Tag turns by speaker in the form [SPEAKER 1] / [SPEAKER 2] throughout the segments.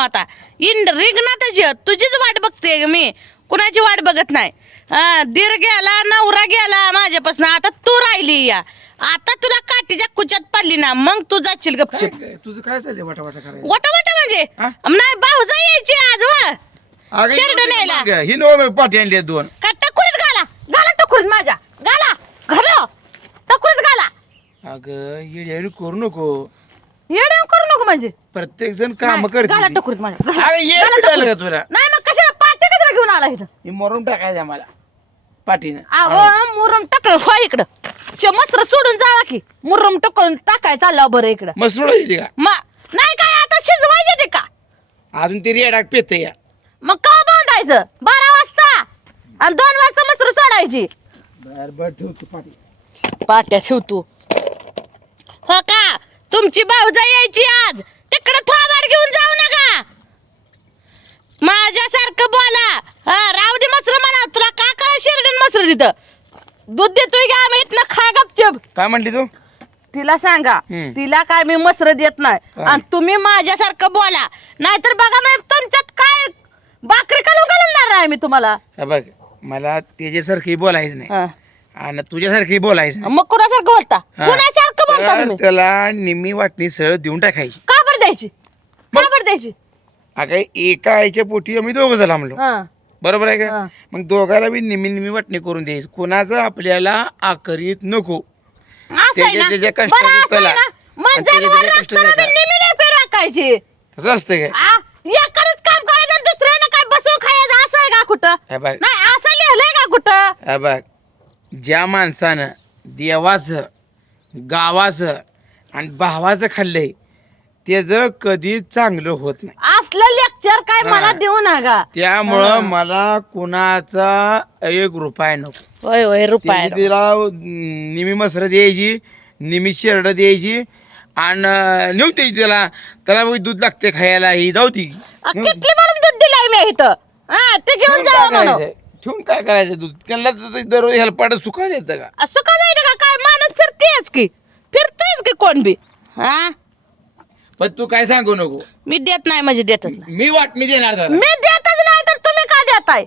[SPEAKER 1] आता. इन रिंगणातच तुझीच वाट बघते मी. कुणाची वाट बघत नाही. दीर गेला नवरा गेला माझ्यापासून. आता तू राहिली या. आता तुला काठीच्या कुच्यात पडली ना. मग तू जाशील गपचिप
[SPEAKER 2] तुझं काय चाललंय वाटा वाटा करायचं
[SPEAKER 1] वटा वटा म्हणजे? नाही भाऊजा यायची आज वा. न्यायला.
[SPEAKER 2] ही नो पाठी आणली दोन.
[SPEAKER 1] का टकुरीत घाला. घाला टकुरीत माझ्या. घाला. घाला. टकुरीत घाला.
[SPEAKER 2] अगं येड्यावरी करू नको.
[SPEAKER 1] येडे करू नको म्हणजे?
[SPEAKER 2] प्रत्येक जण काम
[SPEAKER 1] नाही,
[SPEAKER 2] करते
[SPEAKER 1] घाला टकुरीत माझ्या. घाला.
[SPEAKER 2] अरे ये
[SPEAKER 1] घाला
[SPEAKER 2] पिटायला
[SPEAKER 1] टकुरीत.
[SPEAKER 2] का तुला?
[SPEAKER 1] नाही मग कशाला पाठी कशाला घेऊन आला इथं?
[SPEAKER 2] हे मरून टाकायचं मला पाठीनं.
[SPEAKER 1] अहो मुरम टाक हो इकडं. चे मस्त्र सोडून जावा की. मुरम टाकून टाकाय चालला बरं इकडं.
[SPEAKER 2] मग सोडायची का?
[SPEAKER 1] मग नाही काय आता शिजवायचे ते का?
[SPEAKER 2] अजून ते रेडाक पेत या.
[SPEAKER 1] मग का बांधायचं? बारा वाजता. आणि दोन वाजता मस्त्र सोडायची.
[SPEAKER 2] बर बर ठेवतो पाठी.
[SPEAKER 1] पाट्या ठेवतो तुमची भाऊजा यायची आज. तिकडे थोबाड घेऊन जाऊ नका. माझ्यासारखं बोला. हा राहू दे मसर म्हणा तुला का काय शिरडून मसर तिथं? दूध देतोय का आम्ही इथनं खा गपचप?
[SPEAKER 2] काय म्हणली तू?
[SPEAKER 1] तिला सांगा.
[SPEAKER 2] हम्म.
[SPEAKER 1] तिला काय मी मसर देत नाही? आणि तुम्ही माझ्यासारखं बोला. नाहीतर बघा मी तुमच्यात काय बाकरी काढून घालणार नाही मी तुम्हाला.
[SPEAKER 2] हे बघ मला त्याच्यासारखी बोलायचं नाही.
[SPEAKER 1] हा.
[SPEAKER 2] आणि तुझ्यासारखी बोलायचं नाही.
[SPEAKER 1] मग कुणासारखं बोलता?
[SPEAKER 2] हा.
[SPEAKER 1] कुणासारखं बोलता
[SPEAKER 2] तर
[SPEAKER 1] तुम्ही?
[SPEAKER 2] त्याला निम्मी वाटणी सरळ देऊन टाकायची.
[SPEAKER 1] का बरं द्यायची? का बरं द्यायची?
[SPEAKER 2] अगं एका आईच्या पोटी आम्ही दोघं झाला म्हणलो
[SPEAKER 1] हा.
[SPEAKER 2] बरोबर आहे का. मग दोघाला बी निम्मी निम्मी वाटणी करून द्यायची. कोणाचं आपल्याला आकरीत नको.
[SPEAKER 1] असं आहे
[SPEAKER 2] त्याच्या-
[SPEAKER 1] ना?
[SPEAKER 2] त्याच्या
[SPEAKER 1] बरं असं आहे. ना? मग
[SPEAKER 2] आणि त्याच्या-
[SPEAKER 1] जनावर
[SPEAKER 2] त्याच्या कष्टाचं
[SPEAKER 1] रस्त्याला
[SPEAKER 2] करा.
[SPEAKER 1] बी नेहमी नाही पेरू राखायची.
[SPEAKER 2] तसं असतं काय?
[SPEAKER 1] आ? एकानेच काम करायचं आणि दुसऱ्यानं काय बसून खायचं? असं आहे का कुठं?
[SPEAKER 2] हे बघ.
[SPEAKER 1] नाही असं लिहिलंय का कुठं?
[SPEAKER 2] हे बघ. ज्या माणसानं देवाचं गावाचं आणि भावाचं खाल्लंय त्याचं कधी चांगलं होत नाही.
[SPEAKER 1] असलं लेक्चर काय. मला देऊ नका.
[SPEAKER 2] त्यामुळं मला कुणाचा एक रुपया नको.
[SPEAKER 1] होय होय रुपये
[SPEAKER 2] त्याची तिला निमी मसर द्यायची निमी शेरड द्यायची आणि नेऊ द्यायची त्याला त्याला दूध लागते खायला ही जाऊ ती
[SPEAKER 1] किटली भरून दूध दिलंय मी इथं. हा ते घेऊन
[SPEAKER 2] ठेवून काय
[SPEAKER 1] म्हणून.
[SPEAKER 2] करायचंय? ठेवून काय करायचं दूध? त्यांना तर ते दररोज हेलपाट सुकायला येतं का?
[SPEAKER 1] असं का नाही का? फिरतेच की. फिरतेच की कोण बी? हा?
[SPEAKER 2] पण तू काय सांगू नको.
[SPEAKER 1] मी देत नाही म्हणजे देतच नाही.
[SPEAKER 2] मी वाटणी देणार
[SPEAKER 1] मी देतच नाही तर तुम्ही का देताय?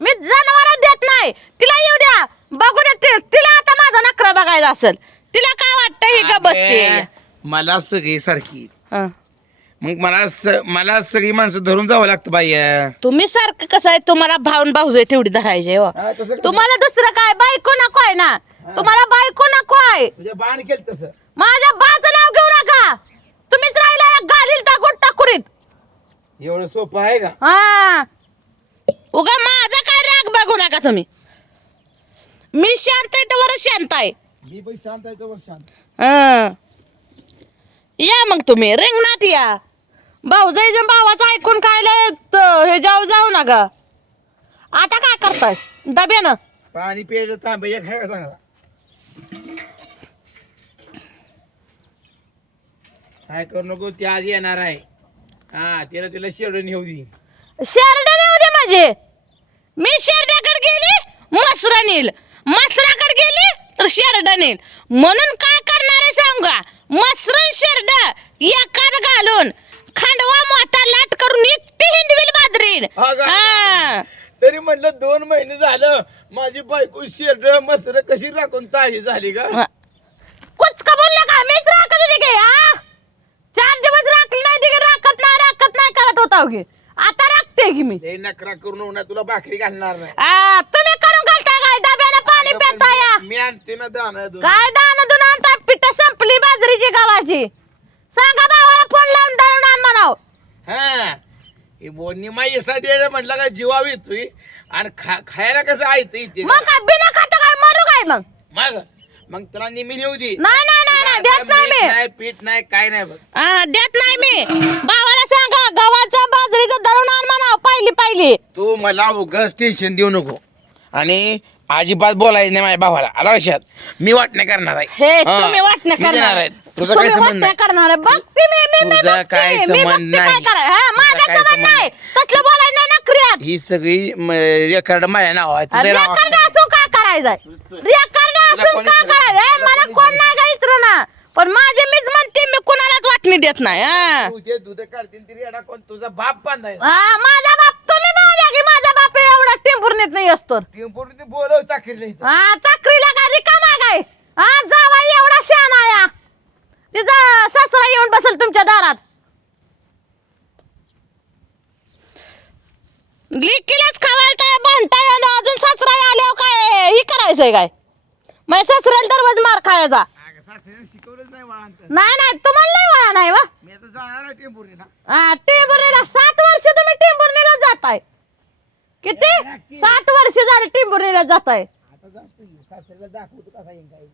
[SPEAKER 1] मी जनावर देत नाही. तिला येऊ द्या. बघू ति- तिला आता माझा नखरा बघायचा असेल. तिला काय वाटतं ही का बसते?
[SPEAKER 2] अरे, मला सगळी सारखी.
[SPEAKER 1] हं.
[SPEAKER 2] मग मला स- मला सगळी माणसं धरून जावं लागतं बाई.
[SPEAKER 1] तुम्ही सारखं कसं आहे? तुम्हाला भाऊन भाऊज तेवढी धरायची हो.
[SPEAKER 2] हा, तसं?
[SPEAKER 1] तुम्हाला दुसरं काय? बायको नको आहे ना. तुम्हाला बायको नको आहे.
[SPEAKER 2] तुझ्या बाण केलं तसं.
[SPEAKER 1] माझ्या बाचं नाव घेऊ नका. तुम्हीच राहिला घालील टाकून टाकुरीत.
[SPEAKER 2] एवढं सोपं आहे का?
[SPEAKER 1] हा. उगा माझा काय राग बघू नका तुम्ही. मी शांत आहे तर शांत आहे.
[SPEAKER 2] मी पण शांत आहे तर शांत.
[SPEAKER 1] हं. या मग तुम्ही. रिंगणात या. भाऊजाईच्या भावाचं ऐकून काय लय त- हे जाऊ जाऊ नका. आता काय करताय? डब्यानं
[SPEAKER 2] पाणी प्यायचं तांबे एक आहे का चांगला काय करू नको ती आज येणार आहे. हा तिला तिला शेरडून नेऊ दे.
[SPEAKER 1] शेरडा नेऊ दे माझे मी शेरड्याकडे गेली मसरा नेल. मसराकडे गेली तर शेरडा नेल. म्हणून काय करणार आहे सांगा मसरण शेरड एकात घालून खांडवा मोठा लाट करून एकटी हिंडविल बाजरीन.
[SPEAKER 2] अगं,
[SPEAKER 1] हा.
[SPEAKER 2] तरी म्हटलं दोन महिने झालं माझी बायको शेरड मसर कशी राखून ताजी झाली का
[SPEAKER 1] का बोलला का मीच राखत होते की हा? चार दिवस राखली नाही ती राखत नाही राखत नाही करत होता आता राखते की मी.
[SPEAKER 2] लय नकरा करून तुला भाकरी घालणार नाही.
[SPEAKER 1] आ, तुम्ही करून घालताय काय डब्याला पाणी पिताय
[SPEAKER 2] मी- मी आणते ना दाना दूध.
[SPEAKER 1] काय दाना दुना आणताय? पिठ संपली बाजरीची गव्हाची. सांगा भावाला फोन लावून दळून आण म्हणाव.
[SPEAKER 2] हा. माई असा द्यायचा म्हटलं का जीवाव येतोय आणि खा खायला कसं आयत इथे?
[SPEAKER 1] मग काय बिना खाता काय मरू काय मग?
[SPEAKER 2] मग मग त्याला नेहमी नेऊ दे.
[SPEAKER 1] नाही नाही नाही नाही देत नाही
[SPEAKER 2] मीठ
[SPEAKER 1] मी
[SPEAKER 2] नाही पीठ नाही काय नाही बघ.
[SPEAKER 1] आ, देत नाही मी. भावाला सांगा गव्हाचं बाजरीचं दळून आण पाहिली पाहिली.
[SPEAKER 2] तू मला उगाच टेन्शन देऊ नको. आणि अजिबात बोलायचं नाही माझ्या भावाला आला लक्षात. मी वाटणे करणार आहे.
[SPEAKER 1] हे
[SPEAKER 2] हा,
[SPEAKER 1] तुम्ही वाटणं
[SPEAKER 2] मी देणार
[SPEAKER 1] करणार.
[SPEAKER 2] आहे. तुझा काय
[SPEAKER 1] तुम्ही
[SPEAKER 2] संबंध नाही?
[SPEAKER 1] करणार आहे. बघते मी मी मी
[SPEAKER 2] तुझा
[SPEAKER 1] बघते.
[SPEAKER 2] काय
[SPEAKER 1] मी
[SPEAKER 2] संबंध
[SPEAKER 1] बघते काय
[SPEAKER 2] नाही.
[SPEAKER 1] हा,
[SPEAKER 2] तुझा
[SPEAKER 1] माझा
[SPEAKER 2] काय
[SPEAKER 1] संबंध
[SPEAKER 2] संबंध
[SPEAKER 1] नाही. तसलं बोलायचं नाही नखऱ्यात
[SPEAKER 2] ही सगळी रेकॉर्ड माझ्या नाव आहे तुझ्या
[SPEAKER 1] रेकॉर्ड असून का करायचंय? रेकॉर्ड
[SPEAKER 2] तुला
[SPEAKER 1] असून
[SPEAKER 2] कोणी
[SPEAKER 1] का
[SPEAKER 2] विचारलं?
[SPEAKER 1] करायचंय? मला कोण नाही का ना. पण माझे मीच म्हणते मी कुणालाच वाटणी देत नाही हा.
[SPEAKER 2] तू जे दूध काढतील तरी येडा कोण? तुझा बाप बांधायचा.
[SPEAKER 1] हा, माझा बाप तुम्ही बोला की माझा बाप एवढा टेंभुर्णीत नाही असतो.
[SPEAKER 2] ते बोलव चाकरीला
[SPEAKER 1] हा काय हा जावा एवढा शान आया तिचा सासरा येऊन बसल तुमच्या दारात. लिकीलाच भांडताय आणि अजून सासरा आल्यावर काय ही करायचंय काय? मग सासऱ्याला दररोज मार खायचा
[SPEAKER 2] शिकवलंच नाही
[SPEAKER 1] नाही नाही तुम्हाला नाही वळा नाही वा.
[SPEAKER 2] मी आता जाणार आहे टेम्पोरीला
[SPEAKER 1] हा, टेंभुर्णीला. सात वर्ष तुम्ही टेंभुर्णीला जाताय. किती? सात वर्ष झाले टेंभुर्णीला जाताय.
[SPEAKER 2] आता जातो सासऱ्याला दाखवतो कसा येईन काय.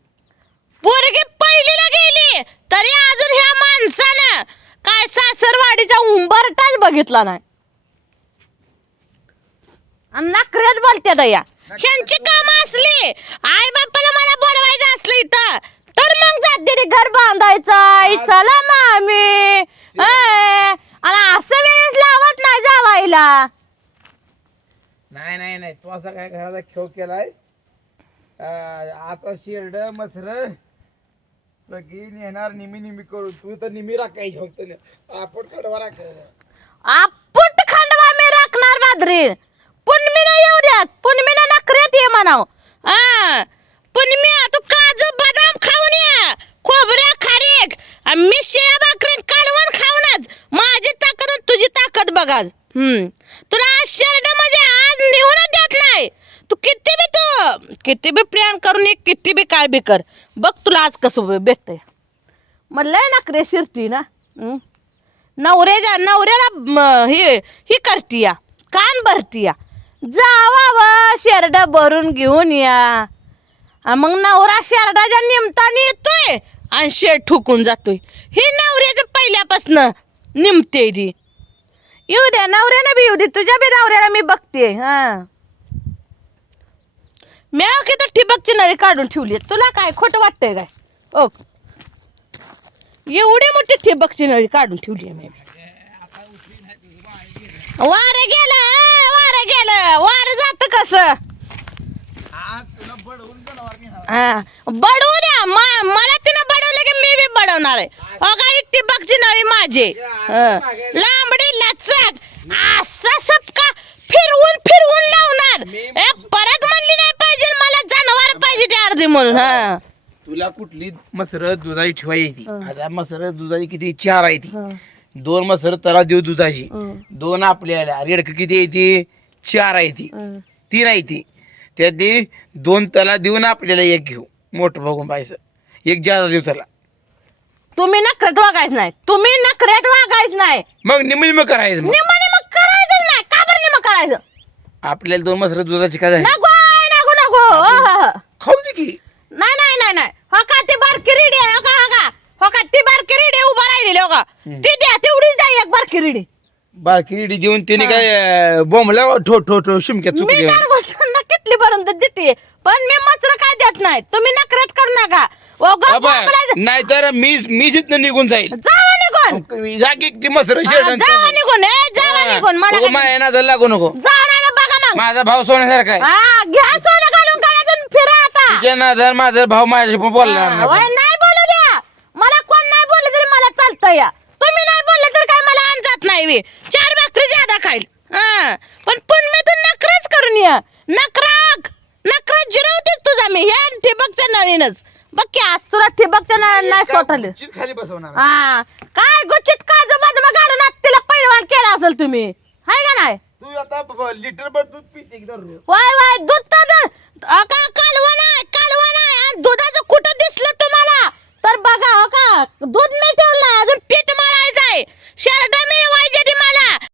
[SPEAKER 1] पोरगी पहिलीला गेली. तरी अजून ह्या माणसानं काय सासरवाडीचा उंबरटाच बघितला नाही. आणि नखऱ्यात बोलत्यात या ह्यांची काम असली. आई बापाला मला बोलवायचं असलं इथं. तर मग जाते ते घर बांधायचं. चला मामी. आणि असं वेळेस लावत नाही जावायला.
[SPEAKER 2] नाही नाही नाही. तू असा काय घराचा खेळ केलाय? आता शिरड मसर सगळी नेणार निमी निमी करू. तू तर निमी राखायची फक्त. न. आपण कडवा राखायचा
[SPEAKER 1] आपुट खांडवा मी राखणार बादरी. पुनमीला येऊ द्यास पुनमीला नखऱ्यात ये म्हणाव. हा. पुनमी तू काजू बदाम खाऊन ये. खोबऱ्या खारीक. आणि मी शिळ्या भाकरी कालवण खाऊनच. माझी ताकद आणि तुझी ताकद बघाज हम्म. तुला शर्ट म्हणजे आज लिहूनच देत नाही. तू किती बी तू किती बी प्लॅन करून ये किती बी काय बी कर. बघ तुला आज कसं भेटतंय. म्हणलंय नखरे शिरती ना. नवऱ्याच्या नवऱ्याला हे ही करतीया कान भरती या. जावा व शेरड भरून घेऊन या. मग नवरा शेरडाच्या निमताने येतोय आणि शेर ठुकून जातोय. ही नवऱ्याचं पहिल्यापासनं निमते ती येऊ द्या नवऱ्याला बी येऊ दे. तुझ्या बी नवऱ्याला मी बघते. हां. मी तर ठिबकची नळी काढून ठेवली तुला काय खोटं वाटतंय काय? ओ एवढी मोठी ठिबकची नळी काढून ठेवली आहे मी. वार गेलं वार गेलं. वार जात कस. बडवू द्या. मला तिनं बडवलं की मी बी बडवणार आहे. हो का ही ठिबकची नळी माझी. लांबडी लचक. असं सबका फिरवून फिरवून लावणार
[SPEAKER 2] मी-
[SPEAKER 1] ए, परत म्हणली नाही पाहिजे मला जनावर पाहिजे ते अर्धी म्हणून हा.
[SPEAKER 2] तुला कुठली मसर दुधाची ठेवायची आता मसर दुधाची किती? चार आहे ती. दोन मसर त्याला देऊ दुधाची. दोन आपल्याला. रेडक किती आहे ती? चार आहे ती. तीन आहे ती. त्या ती दोन त्याला देऊन आपल्याला एक घेऊ. मोठं बघून पाहिजे एक जादा देऊ त्याला.
[SPEAKER 1] तुम्ही नखऱ्यात वागायचं नाही. तुम्ही नखऱ्यात वागायचं नाही.
[SPEAKER 2] मग निम करायचं मग.
[SPEAKER 1] करायचं नाही. का बरं निम करायचं?
[SPEAKER 2] आपल्याला दोन मसर दुधाची काय झाली?
[SPEAKER 1] नको नको नको. हो, हो, हो.
[SPEAKER 2] खाऊ दे की
[SPEAKER 1] नाही नाही नाही नाही हो का ती बारकी रेडी आहे हो का हो का? हो का ती बारकी रेडी उभा राहिलेली हो का? ती द्या तेवढीच द्या एक बारकी रेडी
[SPEAKER 2] बारकी रेडी देऊन तिने काय बोंबला ठो ठो ठो शिमक्यात
[SPEAKER 1] मी
[SPEAKER 2] चुकली
[SPEAKER 1] तर गोष्टांना कितली देते? पण मी मचर काय देत नाही. तुम्ही नखरेत करू नका. ओ.
[SPEAKER 2] नाहीतर मी मी जिथं निघून जाईल.
[SPEAKER 1] जावा निघून.
[SPEAKER 2] ती मसर
[SPEAKER 1] हा, जावा निघून ए जावा निघून मला काय-
[SPEAKER 2] माया नादाला लागू नको.
[SPEAKER 1] बघा मग.
[SPEAKER 2] माझा भाव सोन्यासारखा आहे.
[SPEAKER 1] हा घ्या सोनं घालून काढायचं फिरा आता.
[SPEAKER 2] नादाला माझा भाव माझ्या बोलणार
[SPEAKER 1] हा,
[SPEAKER 2] नाही.
[SPEAKER 1] वय नाही देवी. चार भाकरी ज्यादा खाईल. पण पण पुण्यातून नकराच करून या. नकराक नखरा जिरवतेच तुझा मी. या ठिबकच्या नळीनच बघ की आज तुला ठिबकच्या नवीन नाही सोटले हा. काय गुच्छित काजू बाजू घालून तिला पैलवान केला असेल तुम्ही? हाय का नाही?
[SPEAKER 2] वाय वाय. दूध तर का कालवा नाही आणि दुधाचं
[SPEAKER 1] कुठं दिसलं तुम्हाला? तर बघा हो का? दूध नाही ठेवलं. अजून पीठ मारायचं आहे शर्ट